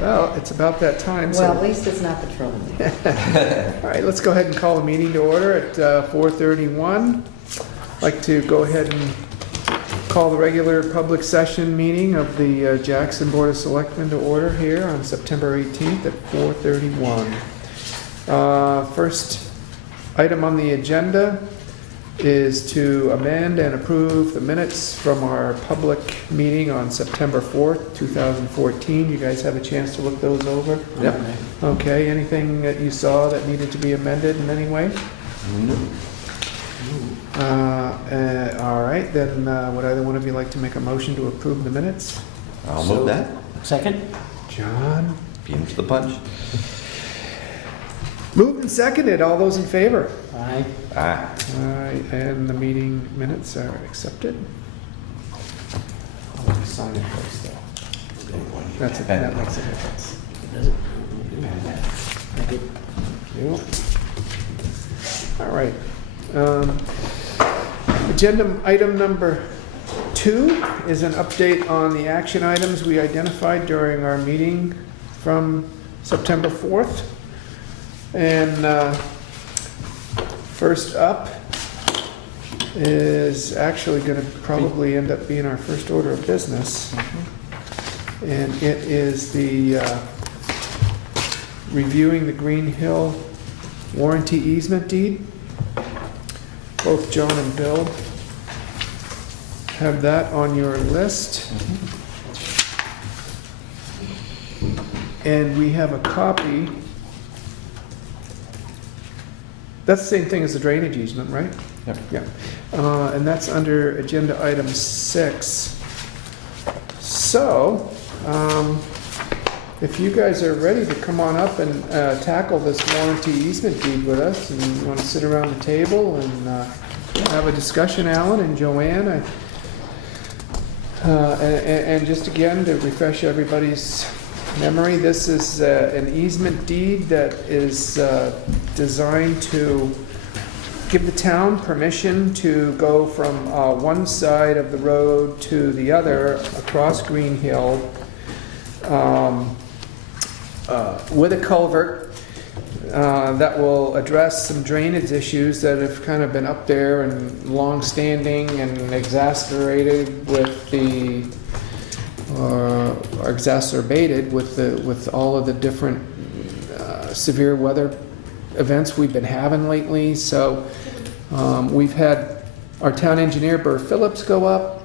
Well, it's about that time, Well, at so. least it's not the trouble. All right, let's go ahead and call the meeting to order at 4:31. I'd like to go ahead and call the regular public session meeting of the Jackson Board of Selectmen to order here on September 18th at 4:31. First item on the agenda is to amend and approve the minutes from our public meeting on September 4th, 2014. You guys have a chance to look those over? Yep. Okay, anything that you saw that needed to be amended in any way? All right, then would either one of you like to make a motion to approve the minutes? I'll move that. Second? John? Beat him to the punch. Moved and seconded, all those in favor? Aye. Aye. All right, and the meeting minutes are accepted. Sign it first, though. That makes a difference. Does it? I did. Thank you. All right. Agenda item number 2 is an update on the action items we identified during our meeting from September 4th. And first up is actually going to probably end up being our first order of business. And it is the reviewing the Green Hill warranty easement deed. Both Joan and Bill have that on your list. And we have a copy. That's the same thing as the drainage easement, right? Yep. Yeah. And that's under agenda item 6. So, if you guys are ready to come on up and tackle this warranty easement deed with us, and you want to sit around the table and have a discussion, Alan and Joanne, and just again to refresh everybody's memory, this is an easement deed that is designed to give the town permission to go from one side of the road to the other across Green Hill with a culvert that will address some drainage issues that have kind of been up there and long-standing and exacerbated with the are exacerbated with all of the different severe weather events we've been having lately. So we've had our town engineer Burr Phillips go up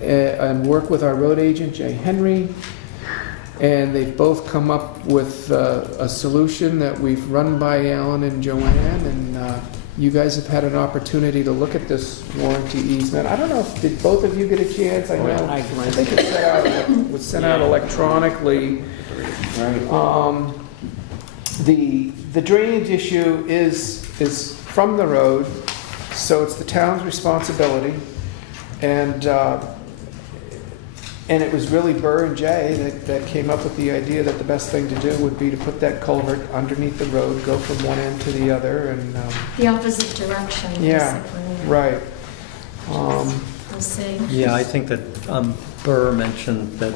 and work with our road agent Jay Henry, and they've both come up with a solution that we've run by Alan and Joanne, and you guys have had an opportunity to look at this warranty easement. I don't know, did both of you get a chance? I know. I think it was sent out electronically. Right. The drainage issue is from the road, so it's the town's responsibility, and it was really Burr and Jay that came up with the idea that the best thing to do would be to put that culvert underneath the road, go from one end to the other, and the opposite direction, yeah, basically. right. We'll see. Yeah, I think that Burr mentioned that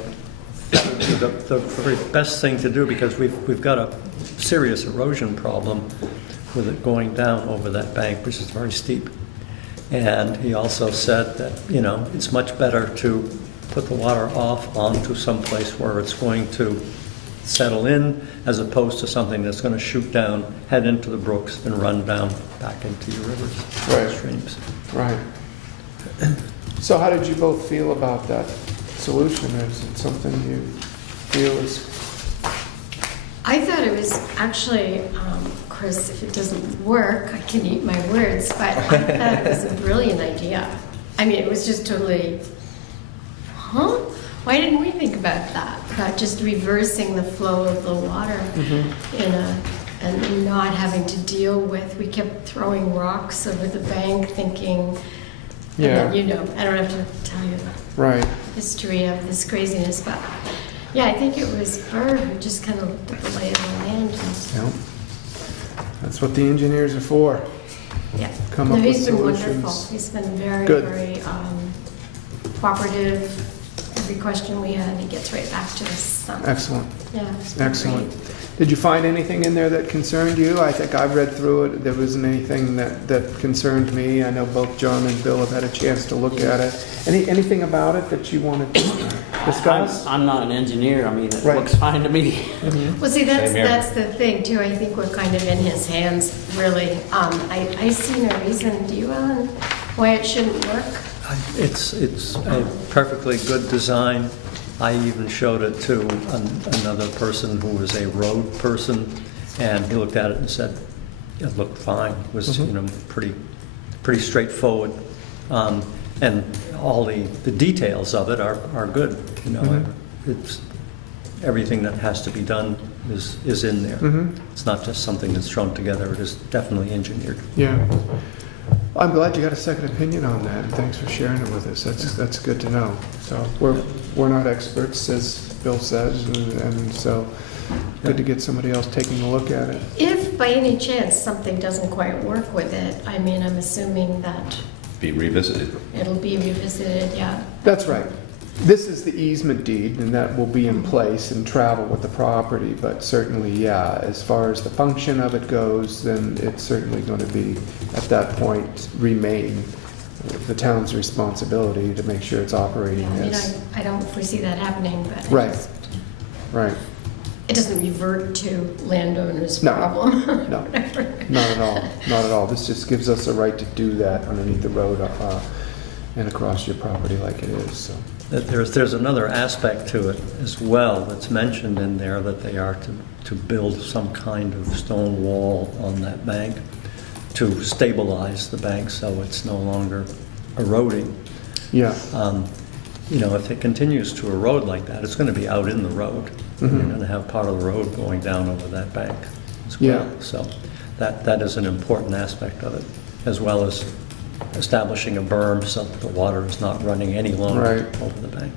the very best thing to do, because we've got a serious erosion problem with it going down over that bank, which is very steep. And he also said that, it's much better to put the water off onto some place where it's going to settle in, as opposed to something that's going to shoot down, head into the brooks, and run down back into your rivers, Right. streams. Right. So how did you both feel about that solution? Is it something you feel is... I thought it was actually, Chris, if it doesn't work, I can eat my words, but I thought it was a brilliant idea. I mean, it was just totally, why didn't we think about that? About just reversing the flow of the water and not having to deal with, we kept throwing rocks over the bank thinking, Yeah. and then, I don't have to tell you Right. the history of this craziness, but yeah, I think it was Burr who just kind of looked at the lay of the land. Yeah. That's what the engineers are for. Yeah. Come No, up with he's been solutions. wonderful. He's been very, Good. very cooperative. every question we had, he gets right back to us. So, Excellent, yeah, it's been excellent. great. Did you find anything in there that concerned you? I think I've read through it. There wasn't anything that concerned me. I know both John and Bill have had a chance to look at it. Anything about it that you wanted to discuss? I'm not an engineer, I mean, it Right. looks fine to me. Well, see, that's Same here. that's the thing too. I think we're kind of in his hands, really. I see no reason, do you, Ellen, why it shouldn't work? It's a perfectly good design. I even showed it to another person who was a road person, and he looked at it and said, it looked fine. It was, you know, pretty straightforward. And all the details of it are good, you know. It's, everything that has to be done is in there. It's not just something that's thrown together, it is definitely engineered. Yeah. I'm glad you got a second opinion on that, and thanks for sharing it with us. That's good to know. So we're not experts, as Bill says, and so good to get somebody else taking a look at it. If by any chance something doesn't quite work with it, I mean, I'm assuming that Be revisited. it'll be revisited, yeah. That's right. This is the easement deed, and that will be in place and travel with the property, but certainly, yeah, as far as the function of it goes, then it's certainly going to be, at that point, remain the town's responsibility to make sure it's operating I mean, as... I don't foresee that happening, but Right. Right. it doesn't revert to landowner's No. problem. No, not at all, not at all. This just gives us a right to do that underneath the road and across your property like it is, so... There's another aspect to it as well that's mentioned in there, that they are to build some kind of stone wall on that bank to stabilize the bank so it's no longer eroding. Yeah, You know, if it continues to erode like that, it's going to be out in the road. You're going to have part of the road going down over that bank as well. Yeah. So that is an important aspect of it, as well as establishing a berm so that the water is not running any longer Right. over the bank.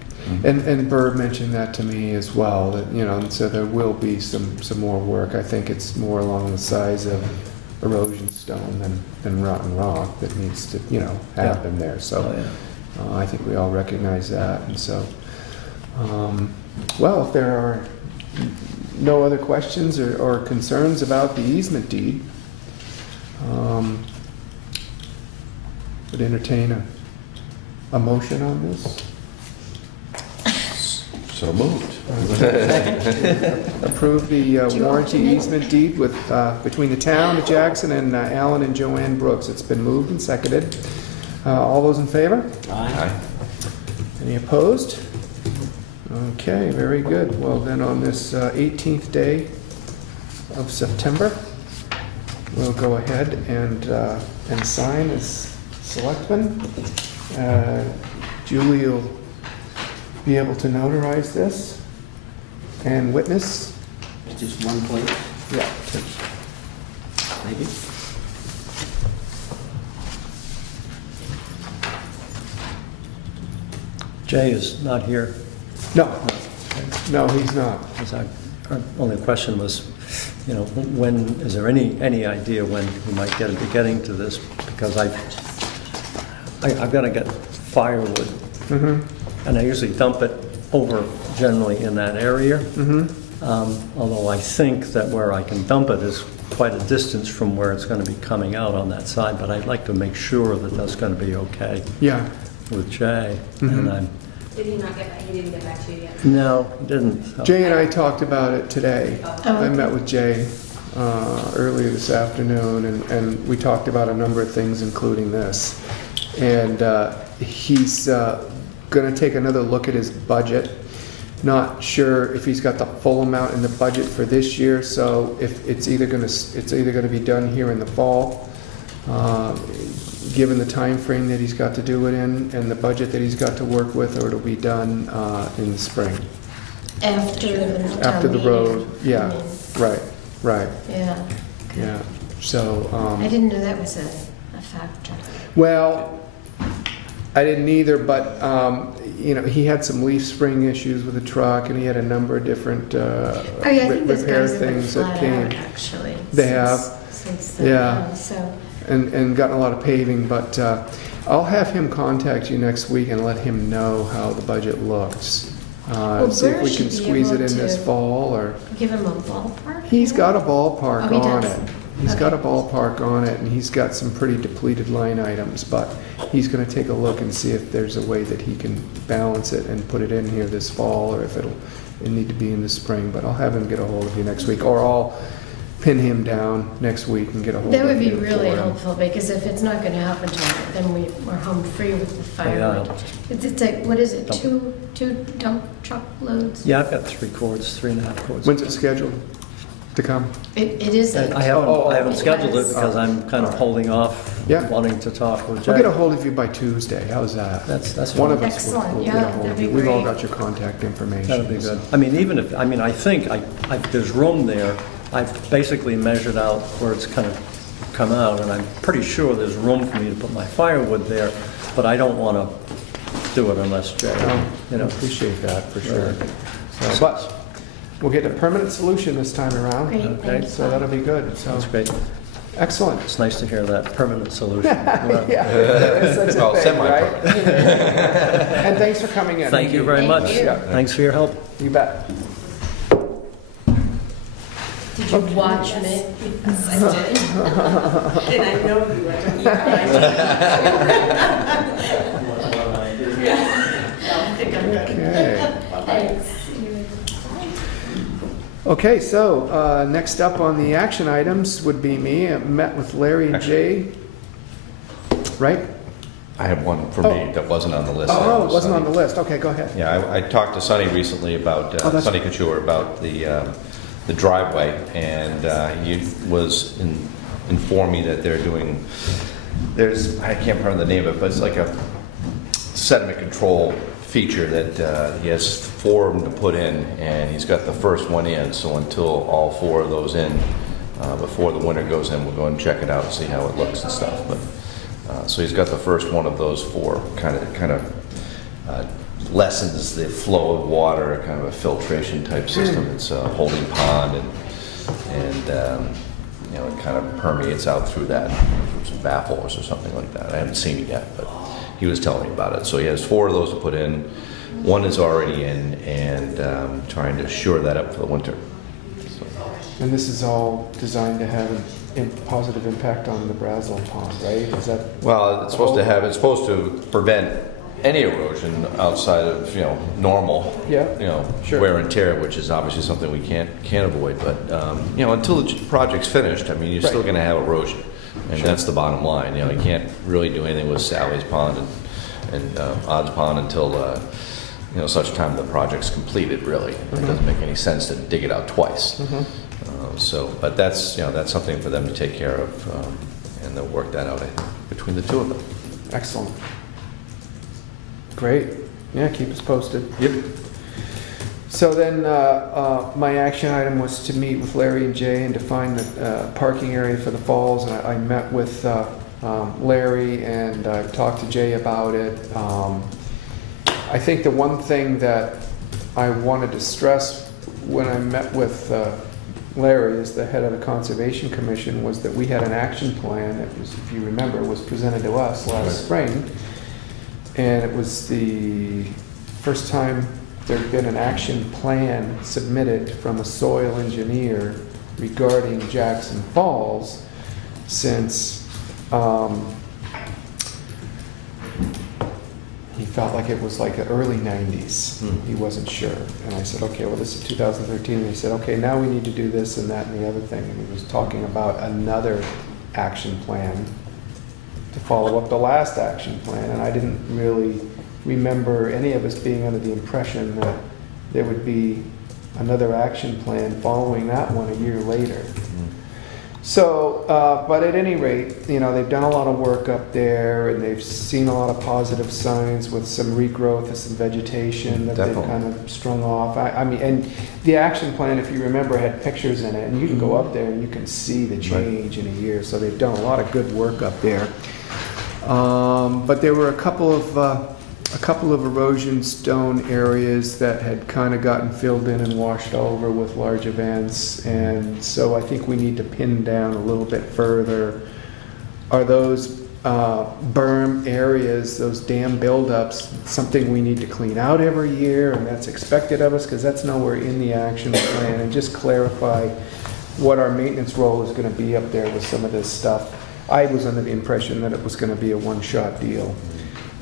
and Bird mentioned that to me as well, that, you know, so there will be some more work. I think it's more along the size of erosion stone than rotten rock that needs to, you know, happen there, so... Oh, yeah. I think we all recognize that, and so, well, if there are no other questions or concerns about the easement deed, would entertain a motion on this. So moved. Approve the Do you warranty alternate? easement deed with, between the town of Jackson and Alan and Joanne Brooks. It's been moved and seconded. All those in favor? Aye. Any opposed? Okay, very good. Well, then on this 18th day of September, we'll go ahead and sign as selectmen. Julie will be able to notarize this and witness. It's just one plate, Yeah. thank you. Jay is not here. No, no, he's not. Our only question was, you know, when, is there any idea when we might be getting to this? Because I've got to get firewood, and I usually dump it over generally in that area. Although I think that where I can dump it is quite a distance from where it's going to be coming out on that side, but I'd like to make sure that that's going to be okay Yeah, with Jay. And I'm, Did he not get back, he didn't get back to you yet? no, he didn't. So- Jay and I talked about it today. Oh, I okay. met with Jay earlier this afternoon, and we talked about a number of things, including this. And he's going to take another look at his budget. Not sure if he's got the full amount in the budget for this year, so if it's either going to be done here in the fall, given the time frame that he's got to do it in and the budget that he's got to work with, or it'll be done in the spring. After the town After the meeting, road, yeah, I mean, right, Yeah. yeah. So, I didn't know that was a factor. well, I didn't either, but, you know, he had some leaf spring issues with the truck, and he had a number of different Oh, yeah, I think those repair guys have been things that flat came. out, actually. They since- have? Since, Yeah. so, And gotten a lot of paving, but I'll have him contact you next week and let him know how the budget looks. See if Burr we can should be squeeze it able in this to fall, or, Give him a ballpark? he's got a ballpark Oh, he on does? it. He's got a Okay. ballpark on it, and he's got some pretty depleted line items, but he's gonna take a look and see if there's a way that he can balance it and put it in here this fall, or if it need to be in the spring, but I'll have him get a hold of you next week, or I'll pin him down next week and get a hold of That him. would be really for him. helpful, because if it's not gonna happen tonight, then we're home free with the firewood. It's like, what is it, Dump. two dump truck loads? Yeah, I've got 3 cords, 3.5 cords. When's it scheduled to come? It is And a, I haven't Oh, scheduled it because- because I'm kind of holding off, Yeah. wanting to talk with I'll get a Jay. hold of you by Tuesday, how's that? That's One fine. of us Excellent. will Yeah, get a hold that'd of be you. We've all great. got your contact information. That'll be good. I mean, even if, I think there's room there. I've basically measured out where it's kind of come out, and I'm pretty sure there's room for me to put my firewood there, but I don't want to do it unless Jay, No, you know. appreciate that, for sure. Right. So, but, we'll get a permanent solution this time around. great, Okay. thank you. So that'll be good, so, That's great. excellent. It's nice to hear that permanent solution. Well, Yeah, it's such a Well, thing, right? semi-permanent. And thanks for coming in. Thank you very much. you. Yeah. Thanks for your help. You bet. Did you watch me? Yes, I did. And I know you were. I think I'm good. Okay. Thanks. Okay, so, next up on the action items would be me. I met with Larry and Jay. Right? I have one for Oh. me that wasn't on the list. Oh, it wasn't on the Sonny. list. Okay, go ahead. Yeah, I talked to Sonny recently about, Oh, that's- Sonny Couture, about the driveway, and he was informed me that they're doing, I can't remember the name of it, but it's like a sediment control feature that he has 4 of them to put in, and he's got the first one in, so until all 4 of those in, before the winter goes in, we'll go and check it out and see how it looks and stuff, but, so he's got the first one of those 4, kind of lessens the flow of water, kind of a filtration type system. It's a holding pond, and you know, it kind of permeates out through that, through some baffles or something like that. I haven't seen it yet, but he was telling me about it. So he has 4 of those to put in. 1 is already in, and trying to shore that up for the winter. So, And this is all designed to have a positive impact on the Brazel Pond, right? Is that? well, it's supposed to prevent any erosion outside of, normal, Yeah, sure. wear and tear, which is obviously something we can't avoid. But, until the project's finished, I mean, you're still Right. going to have erosion. And Sure. that's the bottom line. You can't really do anything with Sally's Pond and Odd's Pond until, such time the project's completed, really. It doesn't make any sense to dig it out twice. But that's something for them to take care of, and they'll work that out, I think, between the 2 of them. Excellent. Great. Yeah, keep us posted. Yep. So then, my action item was to meet with Larry and Jay and define the parking area for the falls. And I met with Larry and I talked to Jay about it. I think the one thing that I wanted to stress when I met with Larry, as the head of the Conservation Commission, was that we had an action plan that was, if you remember, was presented to us last spring. And it was the first time there'd been an action plan submitted from a soil engineer regarding Jackson Falls since he felt like it was like the early 90s. He wasn't sure. And I said, okay, well, this is 2013. And he said, okay, now we need to do this and that and the other thing. And he was talking about another action plan to follow up the last action plan, and I didn't really remember any of us being under the impression that there would be another action plan following that one a year later. So, but at any rate, they've done a lot of work up there, and they've seen a lot of positive signs with some regrowth of some vegetation that they've Definitely. kind of strung off. I mean, and the action plan, if you remember, had pictures in it, and you can go up there and you can see the change in a year. So they've done a lot of good work up there. But there were a couple of erosion stone areas that had kind of gotten filled in and washed over with large events, and so I think we need to pin down a little bit further. Are those berm areas, those dam buildups, something we need to clean out every year, and that's expected of us, because that's nowhere in the action plan, and just clarify what our maintenance role is gonna be up there with some of this stuff. I was under the impression that it was gonna be a one-shot deal.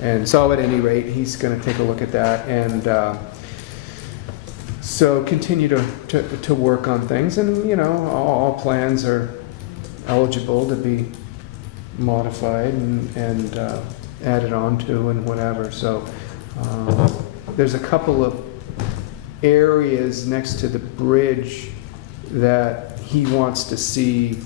And so at any rate, he's gonna take a look at that, and so continue to work on things, and, you know, all plans are eligible to be modified and added on to and whatever. So there's a couple of areas next to the bridge that he wants to see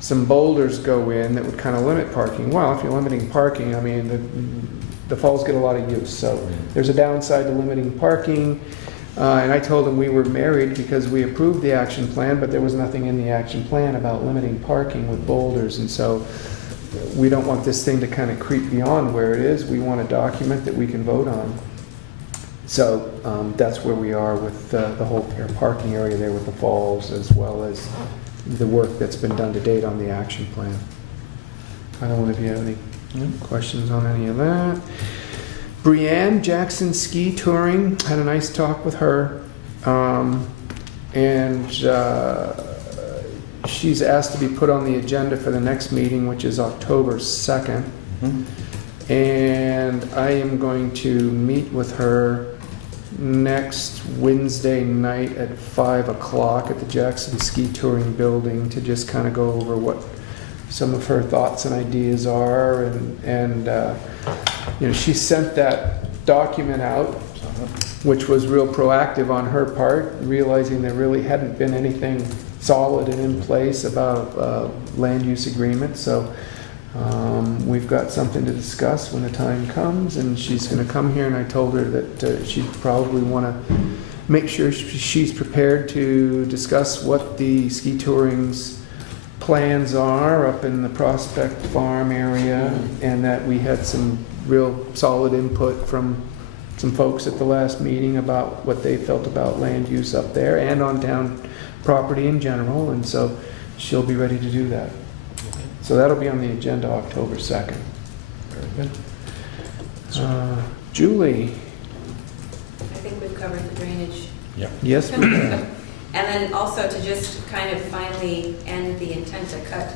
some boulders go in that would kind of limit parking. Well, if you're limiting parking, I mean, the falls get a lot of use. So there's a downside to limiting parking. And I told him we were married because we approved the action plan, but there was nothing in the action plan about limiting parking with boulders. And so we don't want this thing to kind of creep beyond where it is. We want a document that we can vote on. So that's where we are with the whole parking area there with the falls, as well as the work that's been done to date on the action plan. I don't know if you have any questions on any of that. Brianne Jackson Ski Touring, had a nice talk with her. And she's asked to be put on the agenda for the next meeting, which is October 2nd. And I am going to meet with her next Wednesday night at 5 o'clock at the Jackson Ski Touring Building to just kind of go over what some of her thoughts and ideas are. And you know, she sent that document out, which was real proactive on her part, realizing there really hadn't been anything solid and in place about land use agreements. So we've got something to discuss when the time comes, and she's going to come here, and I told her that she'd probably want to make sure she's prepared to discuss what the ski touring's plans are up in the Prospect Farm area, and that we had some real solid input from some folks at the last meeting about what they felt about land use up there and on town property in general, and so she'll be ready to do that. So that'll be on the agenda October 2nd. Very good. Julie? I think we've covered the drainage. Yes, we have. And then also to just kind of finally end the intent to cut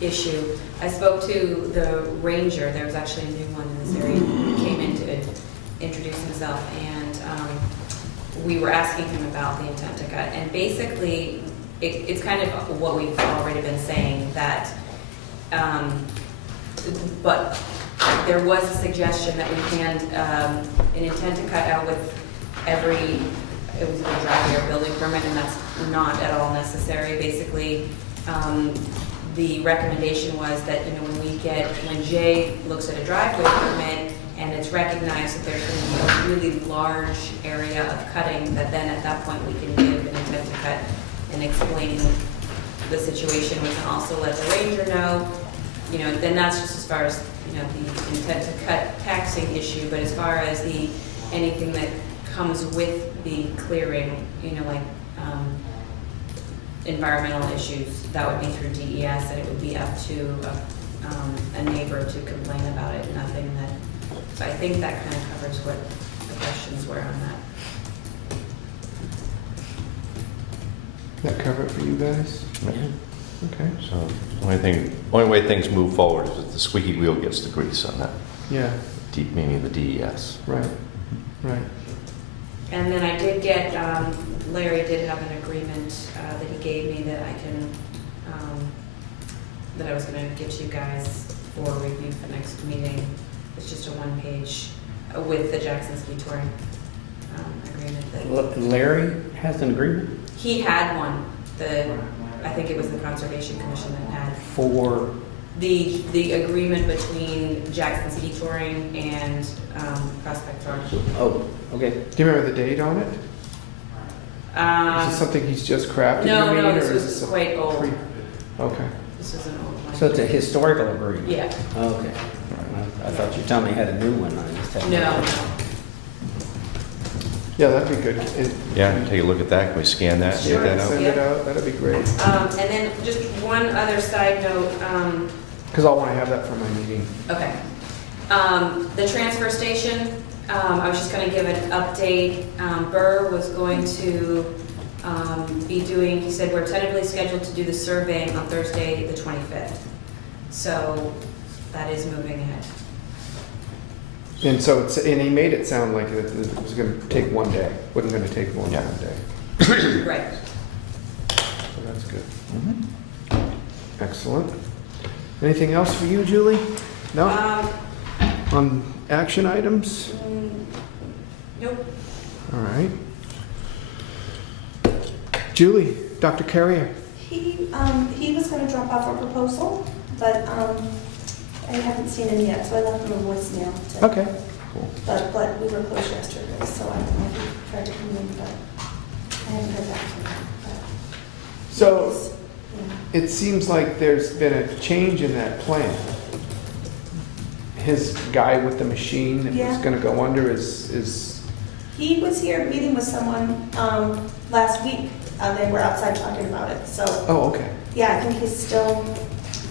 issue, I spoke to the ranger. There was actually a new one in this area who came in to introduce himself, and we were asking him about the intent to cut. And basically, it's kind of what we've already been saying, that, but there was a suggestion that we can, an intent to cut out with every, it was a driveway or building permit, and that's not at all necessary. Basically, the recommendation was that, you know, when Jay looks at a driveway permit and it's recognized that there's going to be a really large area of cutting, that then at that point we can give an intent to cut and explain the situation. We can also let the ranger know, you know, then that's just as far as, you know, the intent to cut taxing issue. But as far as anything that comes with the clearing, you know, like environmental issues, that would be through DES, and it would be up to a neighbor to complain about it. Nothing that, so I think that kind of covers what the questions were on that. That cover it for you guys? Yeah. Okay. So only way things move forward is if the squeaky wheel gets the grease on that, Yeah, meaning the DES. right, right. And then I did get, Larry did have an agreement that he gave me that I can, that I was going to give to you guys for review for next meeting. It's just a one-page with the Jackson Ski Touring agreement. That Larry has an agreement he had one. I think it was the Conservation Commission that had for, the agreement between Jackson Ski Touring and Prospect Farm. oh, okay. Do you remember the date on it? Is this something he's just crafted? No, you no, mean, this or is was this a quite old. Okay. This was an old one. So it's a historical agreement? Yeah. Okay. I thought you were telling me you had a new one. I just hadn't- No. Yeah, that'd be good. Yeah, take a look at that. Can we scan that, Sure. get that out? Send it out, that'd be great. And then just one other side note, Because I'll want to have that for my meeting. Okay. The transfer station, I was just gonna give an update. Burr was going to be doing, he said we're tentatively scheduled to do the surveying on Thursday, the 25th. So that is moving ahead. And so and he made it sound like it was going to take one day, wasn't going to take more than Yeah. 1 day. Right. So that's good. Mhm. Excellent. Anything else for you, Julie? No? On action items? Nope. All right. Julie, Dr. Carrier. He was gonna drop off a proposal, but, I haven't seen him yet, so I left him a voicemail. Okay. Cool. But we were closed yesterday, so I don't know if he tried to come in, but I haven't heard back from him. But So he's, it seems like there's been a change in that plan. His guy with the machine that was Yeah. going to go under is, He was here meeting with someone, last week. They were outside talking about it, so, oh, okay. yeah, I think he's still,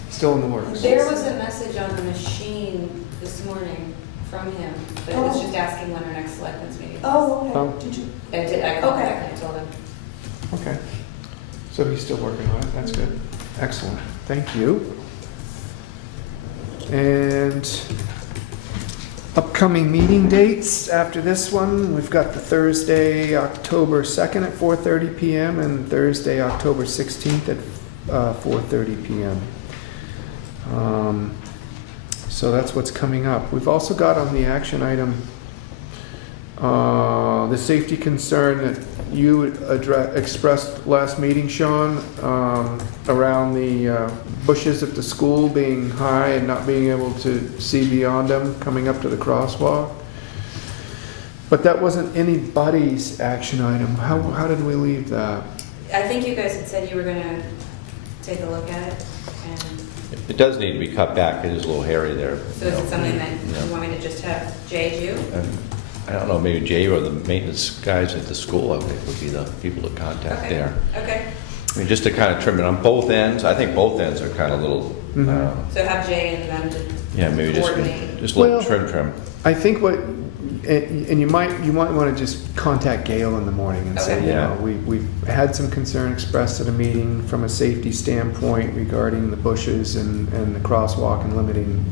Still in the works. There was a message on the machine this morning from him, but it was Oh. just asking when our next selectmen's meeting was. oh, Oh. okay, did you? I called Okay. back and I told him. Okay. So he's still working on it. That's good. Excellent. Thank you. And upcoming meeting dates after this one, we've got the Thursday, October 2nd at 4:30 PM and Thursday, October 16th at 4:30 PM. So that's what's coming up. We've also got on the action item the safety concern that you expressed last meeting, Sean, around the bushes at the school being high and not being able to see beyond them coming up to the crosswalk. But that wasn't anybody's action item. How did we leave that? I think you guys had said you were gonna take a look at it, and It does need to be cut back, it is a little hairy there. so is it something that Yeah. you want me to just have Jay do? I don't know, maybe Jay or the maintenance guys at the school, I think, would be the people to contact Okay. there. Okay, I mean, just to kind of trim it on both ends, I think both ends are kind of little, Mhm. so have Jay and them to yeah, maybe just coordinate. a little Well- trim. I think and you might want to just contact Gail in the morning and say, Okay. you know, Yeah. we've had some concern expressed at a meeting from a safety standpoint regarding the bushes and the crosswalk and limiting.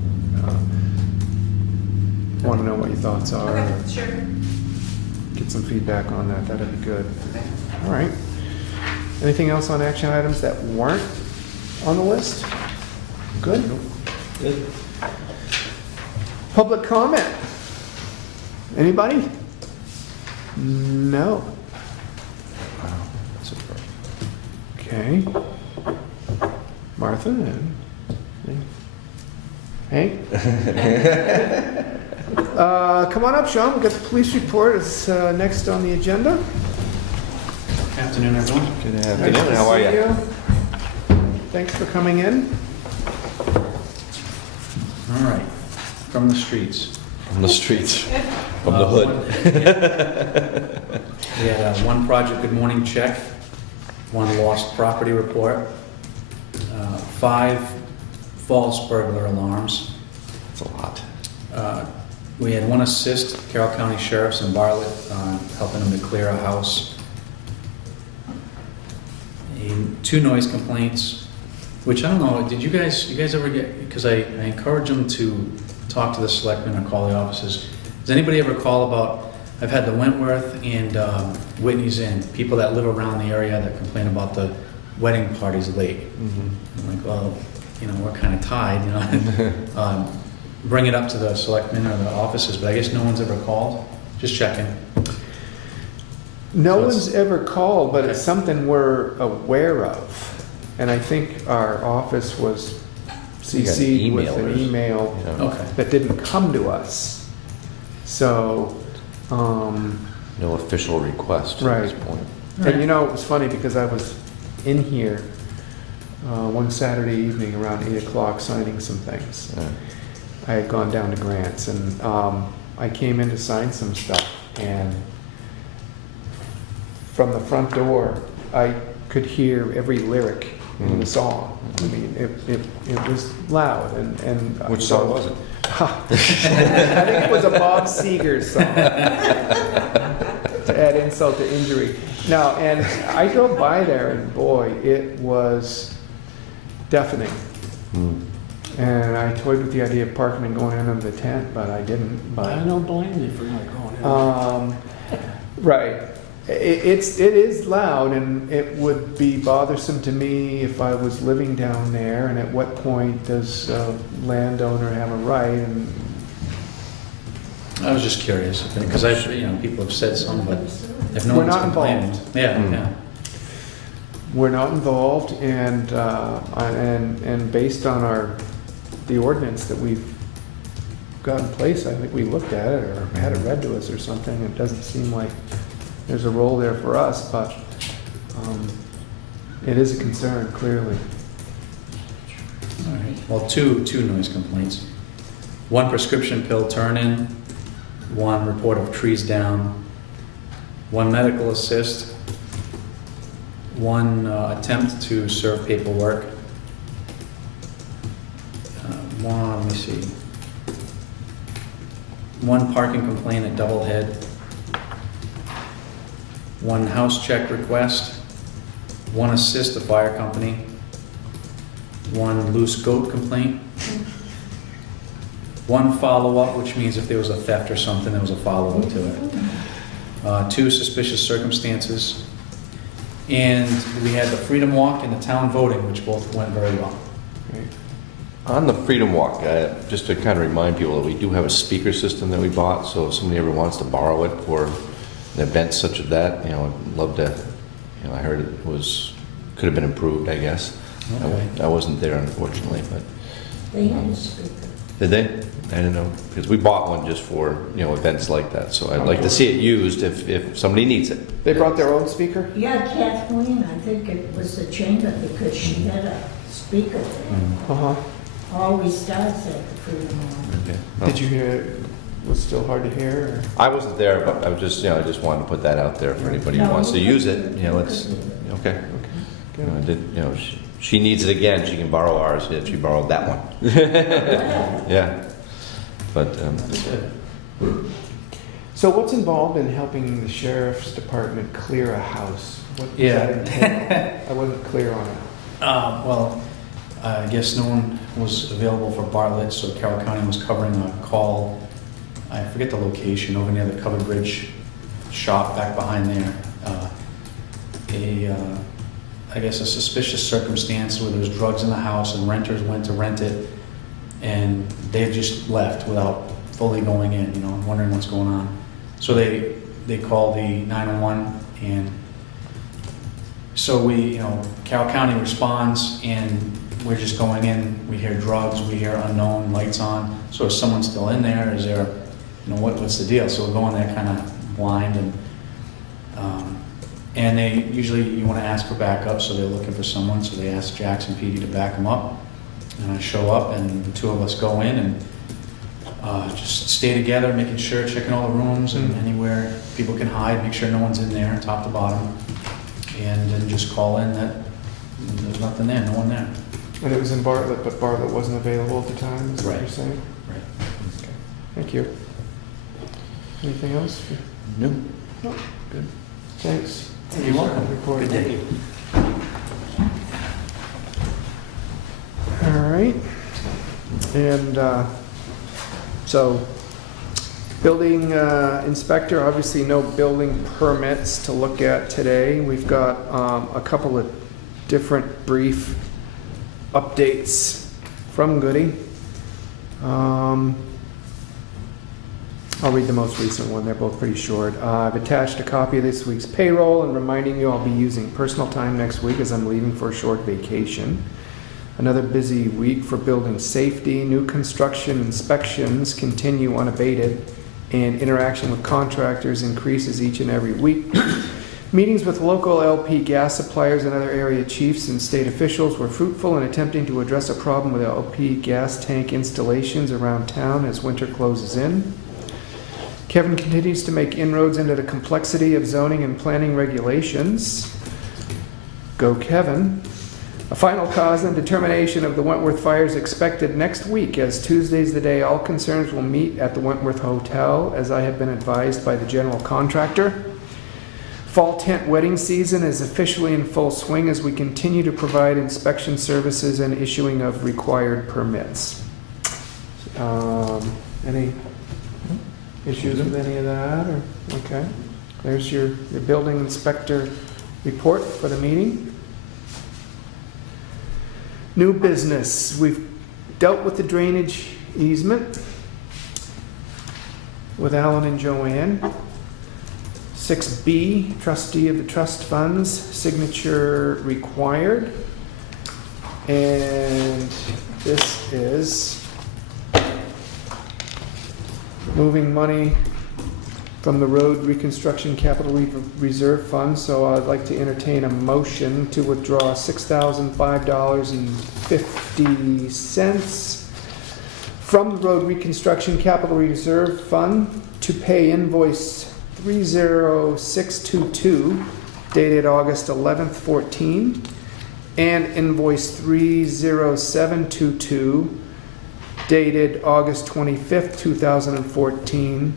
Want to know what your thoughts are. Okay, Or sure. get some feedback on that. That'd be good. Okay. All right. Anything else on action items that weren't on the list? Good. Good. Public comment? Anybody? No. Wow, that's a first. Okay. Martha and Hank? Come on up, Sean. We've got the police report. It's next on the agenda. Afternoon, everyone. Good Nice afternoon, to how are see you? Thanks for coming in. All right, from the streets. From the streets, from the hood. We had one project good morning check, one lost property report, 5 false burglar alarms. That's a lot. We had 1 assist, Carroll County Sheriffs in Bartlett, helping them to clear a house. And 2 noise complaints, which I don't know, did you guys ever get, because I encourage them to talk to the selectmen or call the offices. Does anybody ever call about, I've had the Wentworth and Whitney's Inn, people that live around the area that complain about the wedding parties late. I'm like, well, you know, we're kind of tied, you know. Bring it up to the selectmen or the offices, but I guess no one's ever called. Just checking. No So it's- one's ever called, but it's Okay. something we're aware of. And I think our office was You got CC'd with an emailers. email Yeah. Okay. that didn't come to us. So, No official request at this Right. point. and you know, it was funny because I was in here one Saturday evening around 8 o'clock signing some things. Yeah. I had gone down to Grants and I came in to sign some stuff and from the front door, I could hear every lyric in the song. I mean, it was loud and. Which song was it? I think it was a Bob Seger song. To add insult to injury. No, and I drove by there and boy, it was deafening. And I toyed with the idea of parking and going in under the tent, but I didn't. But I don't blame you for not going in. right. It is loud, and it would be bothersome to me if I was living down there. And at what point does a landowner have a right? And I was just curious, because people have said some, but if no We're one's not complaining. involved. Yeah. we're not involved, and based on the ordinance that we've got in place, I think we looked at it or had it read to us or something. It doesn't seem like there's a role there for us, but it is a concern, clearly. All right. Well, two noise complaints. One prescription pill turn-in, one report of trees down, one medical assist, one attempt to serve paperwork. Let me see. One parking complaint at Doublehead. One house check request. One assist the fire company. One loose goat complaint. One follow-up, which means if there was a theft or something, there was a follow-up to it. Two suspicious circumstances. And we had the Freedom Walk and the town voting, which both went very well. Right. On the Freedom Walk, just to kind of remind people that we do have a speaker system that we bought, so if somebody ever wants to borrow it for an event such as that, I'd love to, I heard it could have been improved, I guess. Okay. I wasn't there, unfortunately, but. They had a speaker. Did they? I don't know, because we bought one just for, events like that, so I'd like to see it used if somebody needs it. They brought their own speaker? Yeah, Kathleen, I think it was the chamber because she had a speaker there. Uh-huh. Always starts at the Freedom Hall. Okay. Well, Did you hear it was still hard to hear? I wasn't there, but I was just, I just wanted to put that out there for anybody who No, wants to we use could- it, we it's, could do it. okay. Good. I did, she needs it again, she can borrow ours if she borrowed that one. Yeah. But, That's good. So what's involved in helping the sheriff's department clear a house? What does Yeah. that entail? I wasn't clear on it. Well, I guess no one was available for Bartlett, so Carroll County was covering a call. I forget the location, over near the Covered Bridge shop back behind there. I guess a suspicious circumstance where there was drugs in the house and renters went to rent it, and they just left without fully going in, wondering what's going on. So they called the 911, and so Carroll County responds, and we're just going in, we hear drugs, we hear unknown, lights on, so is someone still in there, is there, what's the deal? So we're going there kind of blind, and they usually, you want to ask for backup, so they're looking for someone, so they ask Jackson PD to back them up, and I show up, and the two of us go in, and just stay together, making sure, checking all the rooms, and anywhere people can hide, make sure no one's in there, top to bottom, and then just call in that there's nothing there, no one there. And it was in Bartlett, but Bartlett wasn't available at the time, is what Right. you're saying? Right. Okay. Thank you. Anything else? no. No? Good. Thanks. You're welcome. Report. Good day. All right. And so, building inspector, obviously no building permits to look at today. We've got a couple of different brief updates from Goody. I'll read the most recent one. They're both pretty short. I've attached a copy of this week's payroll and reminding you I'll be using personal time next week as I'm leaving for a short vacation. Another busy week for building safety. New construction inspections continue unabated, and interaction with contractors increases each and every week. Meetings with local LP gas suppliers and other area chiefs and state officials were fruitful in attempting to address a problem with LP gas tank installations around town as winter closes in. Kevin continues to make inroads into the complexity of zoning and planning regulations. Go Kevin. A final cause and determination of the Wentworth fire is expected next week, as Tuesday's the day all concerns will meet at the Wentworth Hotel, as I have been advised by the general contractor. Fall tent wedding season is officially in full swing as we continue to provide inspection services and issuing of required permits. Any issues with any of that? Or okay, there's your building inspector report for the meeting. New business. We've dealt with the drainage easement with Alan and Joanne. 6B, trustee of the trust funds, signature required. And this is moving money from the road reconstruction capital reserve fund. So I'd like to entertain a motion to withdraw $6,005.50 from the road reconstruction capital reserve fund to pay invoice 30622 dated August 11th, 14, and invoice 30722 dated August 25th, 2014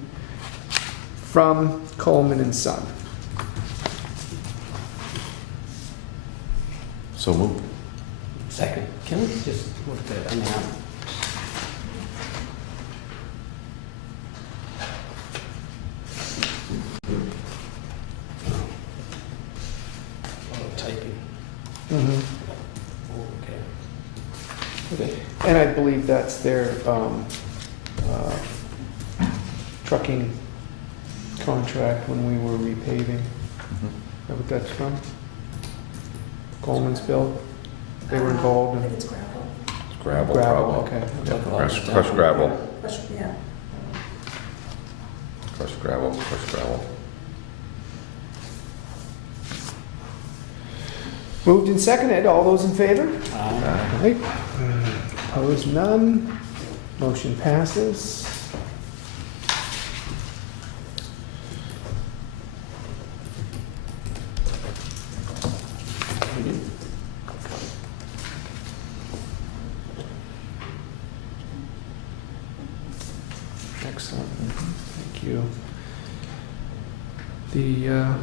from Coleman and Son. So moved. Second. Can we just look at, I mean, typing. Mm-hmm. Okay. And I believe that's their trucking contract when we were repaving. Is that what that's from? Coleman's bill? They were involved I in think it's gravel. Gravel, gravel, probably. okay. Crushed gravel. Yeah. Crushed gravel. Moved and seconded, all those in favor? Uh, Right. Opposed, none. Motion passes. Excellent, thank you. The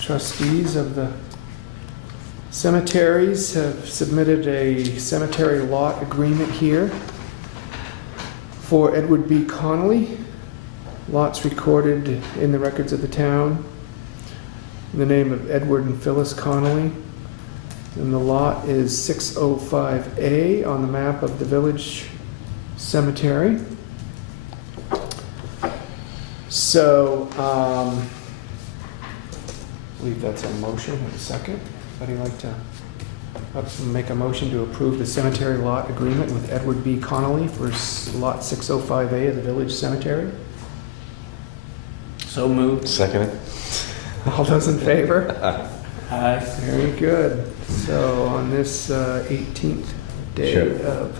trustees of the cemeteries have submitted a cemetery lot agreement here for Edward B. Connolly. Lots recorded in the records of the town in the name of Edward and Phyllis Connolly. And the lot is 605A on the map of the village cemetery. So, I believe that's a motion. A second. Anybody like to make a motion to approve the cemetery lot agreement with Edward B. Connolly for lot 605A of the village cemetery? So moved. Second. All those in favor? Aye. Very good. So on this 18th day Sure. of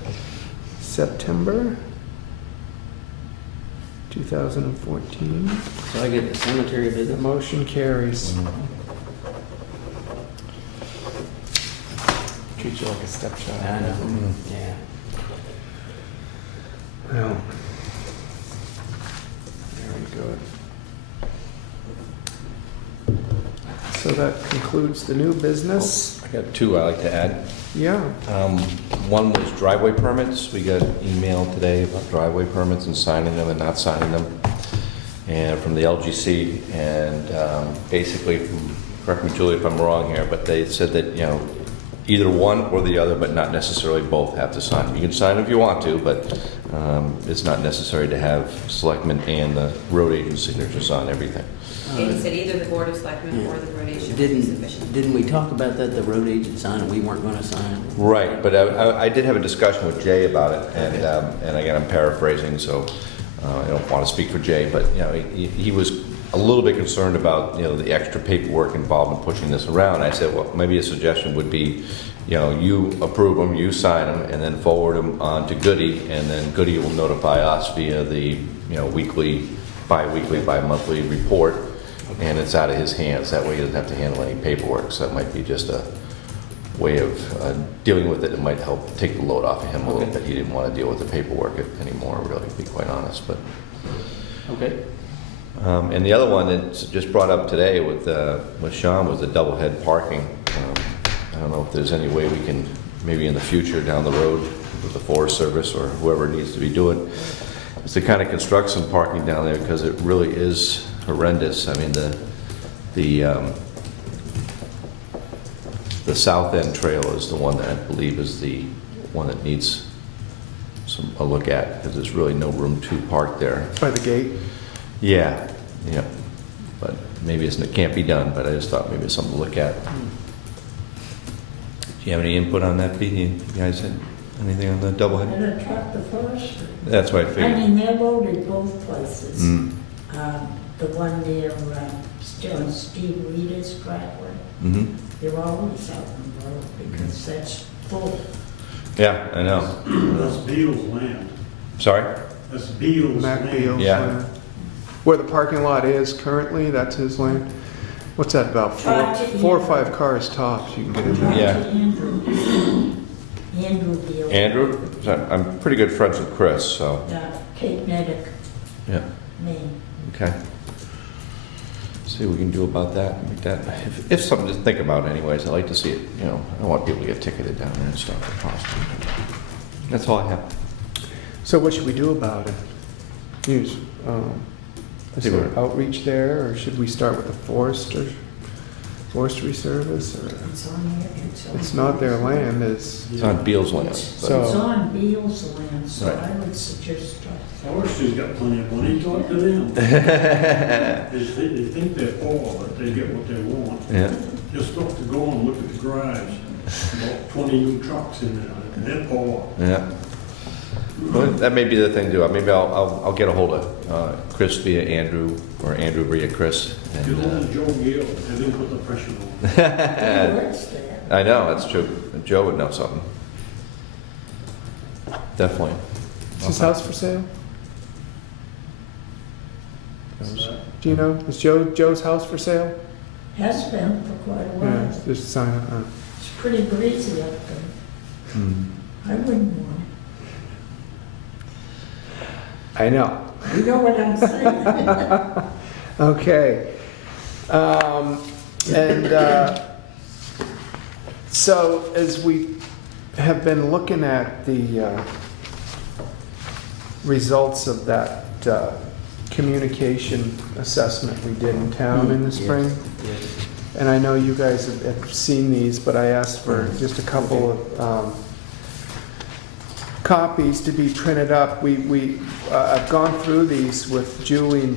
September 2014, So I get the cemetery the business? motion carries. Treat you like a stepchild. I know. Yeah. Well, very good. So that concludes the new business. I got two I'd like to add. Yeah. One was driveway permits. We got email today about driveway permits and signing them and not signing them, and from the LGC. And basically, correct me, Julie, if I'm wrong here, but they said that, you know, either one or the other, but not necessarily both, have to sign them. You can sign them if you want to, but it's not necessary to have selectmen and the road agent signatures on everything. He said either the Board of Selectmen or the road agent would be sufficient. Didn't we talk about that, the road agent signed it, we weren't gonna sign it? Right, but I did have a discussion with Jay about it, and again, I'm paraphrasing, so I don't want to speak for Jay, but, you know, he was a little bit concerned about, you know, the extra paperwork involved in pushing this around. I said, well, maybe a suggestion would be, you know, you approve them, you sign them, and then forward them on to Goody, and then Goody will notify us via the, you know, weekly, bi-weekly, bi-monthly report, and it's out of his hands. That way he doesn't have to handle any paperwork, so that might be just a way of dealing with it. It might help take the load off of him a little Okay. bit. He didn't want to deal with the paperwork anymore, really, to be quite honest, but. Okay. And the other one that's just brought up today with Sean was the double head parking. I don't know if there's any way we can, maybe in the future down the road with the Forest Service or whoever needs to be doing, is to kind of construct some parking down there, because it really is horrendous. I mean, the south end trail is the one that I believe is the one that needs a look at, because there's really no room to park there. By the gate. Yeah, yeah, but maybe it can't be done, but I just thought maybe it's something to look at. Do you have any input on that, Pete? You guys had anything on the double head? And attract the forestry. That's what I I figured. mean, they're loaded both places. Mm. The one near, still on Steve Reeder's driveway, Mm-hmm. they're always out on the road because that's full. Yeah, I know. That's Beal's land. Sorry? That's Beal's Mac land. Beal's Yeah. land. Where the parking lot is currently, that's his land. What's that, about four or five cars tops you can get in there? Yeah. Andrew Beal. Andrew? I'm pretty good friends with Chris, so, Cape Nedick, yeah, Maine. okay. See what we can do about that, make that, if something to think about anyways. I'd like to see it, I don't want people to get ticketed down there and stuff if possible. That's all I have. So what should we do about it? Is there outreach there, or should we start with the forestry service? Or It's on there, it's not their land, It's on Beal's land. So- It's on Beal's land, so Right. I would suggest, Forestry's got plenty of money, talk to them. They think they're poor, but they get what they want. Yeah, Just look to go and look at the garage, about 20 new trucks in there, they're poor. yeah. Well, that may be the thing to do. Maybe I'll get a hold of Chris via Andrew, or Andrew via Chris. Get And, hold of Joe Gill, have him put the pressure on. it works there. I know, that's true. Joe would know something. Definitely. is his house for sale? Do you know? Is Joe's house for sale? Has been for quite a Yeah, while. there's a sign on it. It's pretty breezy up there. Hmm. I wouldn't want I know. it. You know what I'm saying? Okay. So as we have been looking at the results of that communication assessment we did in town in the spring, Yes. and I know you guys have seen these, but I asked for just a couple of copies to be printed up. I've gone through these with Julie and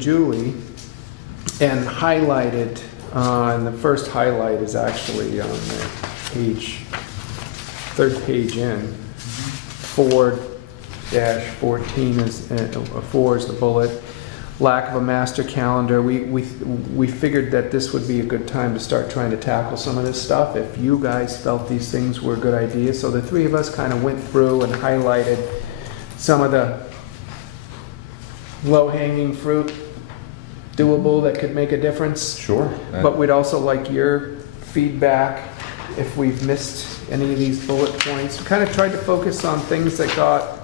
and highlighted, and the first highlight is actually on the third page in. 4-14 is, 4 is the bullet. Lack of a master calendar. We figured that this would be a good time to start trying to tackle some of this stuff if you guys felt these things were a good idea. So the three of us kind of went through and highlighted some of the low-hanging fruit, doable, that could make a difference. Sure. But we'd also like your feedback if we've missed any of these bullet points. We kind of tried to focus on things that got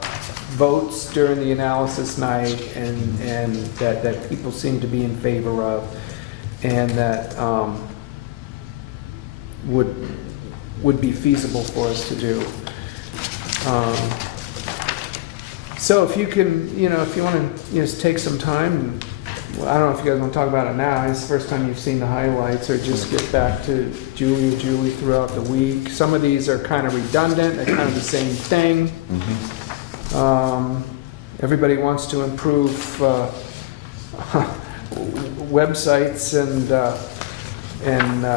votes during the analysis night and that people seem to be in favor of, and that would be feasible for us to do. So if you can, if you want to just take some time, and I don't know if you guys want to talk about it now, it's the first time you've seen the highlights, or just get back to Julie throughout the week. Some of these are kind of redundant, they're kind of the same thing. Everybody wants to improve websites and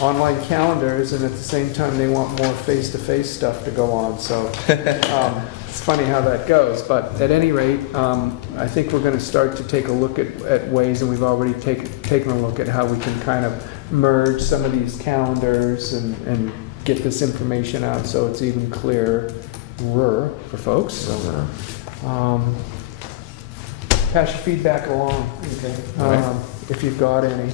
online calendars, and at the same time they want more face-to-face stuff to go on. So it's funny how that goes. But at any rate, I think we're going to start to take a look at ways, and we've already taken a look at how we can kind of merge some of these calendars and get this information out so it's even clearer for folks. So, pass your feedback along, All right. if you've got any.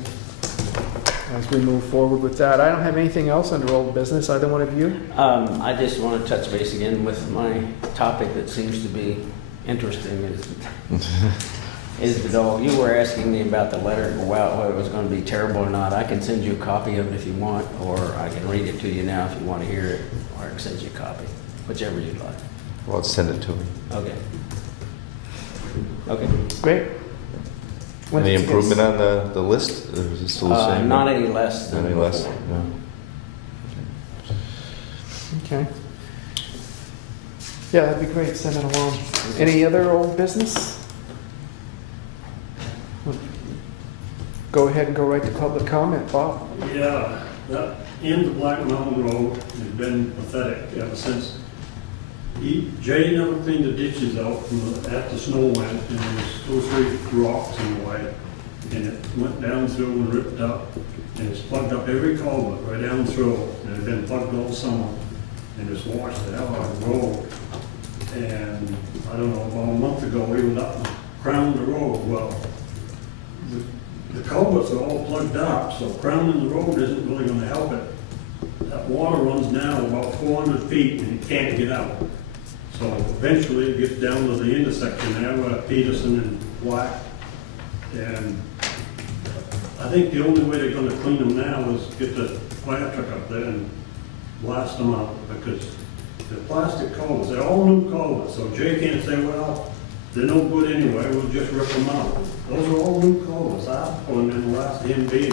as we move forward with that. I don't have anything else under old business, either one of you? I just want to touch base again with my topic that seems to be interesting is the dog. You were asking me about the letter, whether it was going to be terrible or not. I can send you a copy of it if you want, or I can read it to you now if you want to hear it, or I can send you a copy, whichever you'd like. Well, send it to me. Okay. Okay. Great. When Any did you get- improvement on the list? Or is it still the same? Not any less than Any less? before. No. Okay. Yeah, that'd be great, send it along. Any other old business? Go ahead and go right to public comment, Bob. Yeah, that end of Black Mountain Road has been pathetic ever since. Jay never cleaned the ditches out after snow went, and there was 2 or 3 rocks in the way. And it went down through and ripped up, and it's plugged up every culvert right down through. And it's been plugged all summer, and it's washed the hell out of the road. And I don't know, about a month ago, we went up and crowned the road. Well, the culverts are all plugged up, so crowning the road isn't really gonna help it. That water runs now about 400 feet and it can't get out. So eventually it gets down to the intersection there where Peterson and Black. And I think the only way they're gonna clean them now is get the fire truck up there and blast them out, because they're plastic culverts, they're all new culverts, so Jay can't say, well, they're no good anyway, we'll just rip them out. Those are all new culverts, I put them in the last him being,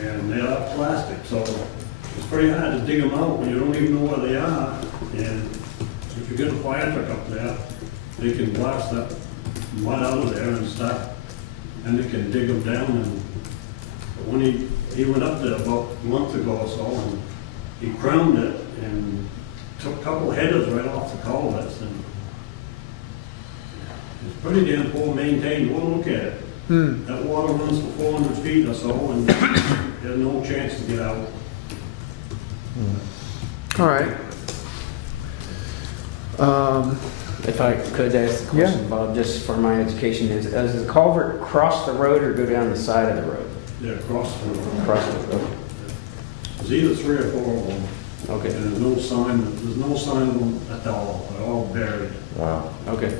and they're plastic, so it's pretty hard to dig them out when you don't even know where they are. And if you get a fire truck up there, they can blast that mud out of there and start, and they can dig them down. And but when he went up there about a month ago or so, and he crowned it and took a couple headers right off the culverts, and it's pretty damn poor maintained. You want to look at it. That water runs for 400 feet or so, and there's no chance to get out. All right. If I could ask the question, Bob, just for my education, does the culvert cross the road or go down the side of the road? They're across the road. Across the road. There's either 3 or 4 of them. Okay. And there's no sign of them at all. They're all buried. Wow. Okay.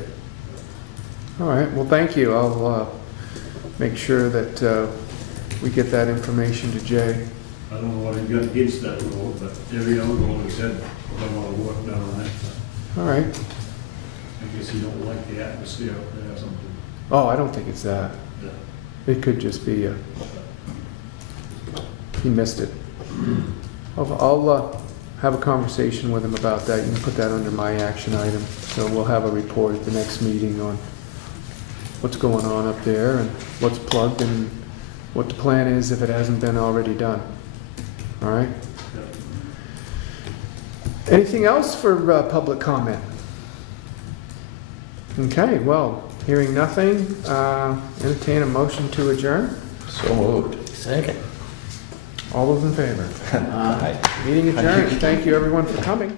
All right, well, thank you. I'll make sure that we get that information to Jay. I don't know what he got against that road, but every other road he said, I don't want to work down on it. All right. I guess he don't like the atmosphere up there or something. Oh, I don't think it's that. Yeah. It could just be he missed it. I'll have a conversation with him about that. You can put that under my action item. So we'll have a report at the next meeting on what's going on up there and what's plugged and what the plan is if it hasn't been already done. All right? Anything else for public comment? Okay, well, hearing nothing, entertain a motion to adjourn. So moved. Second. All those in favor? Aye. Meeting adjourned. Thank you, everyone, for coming.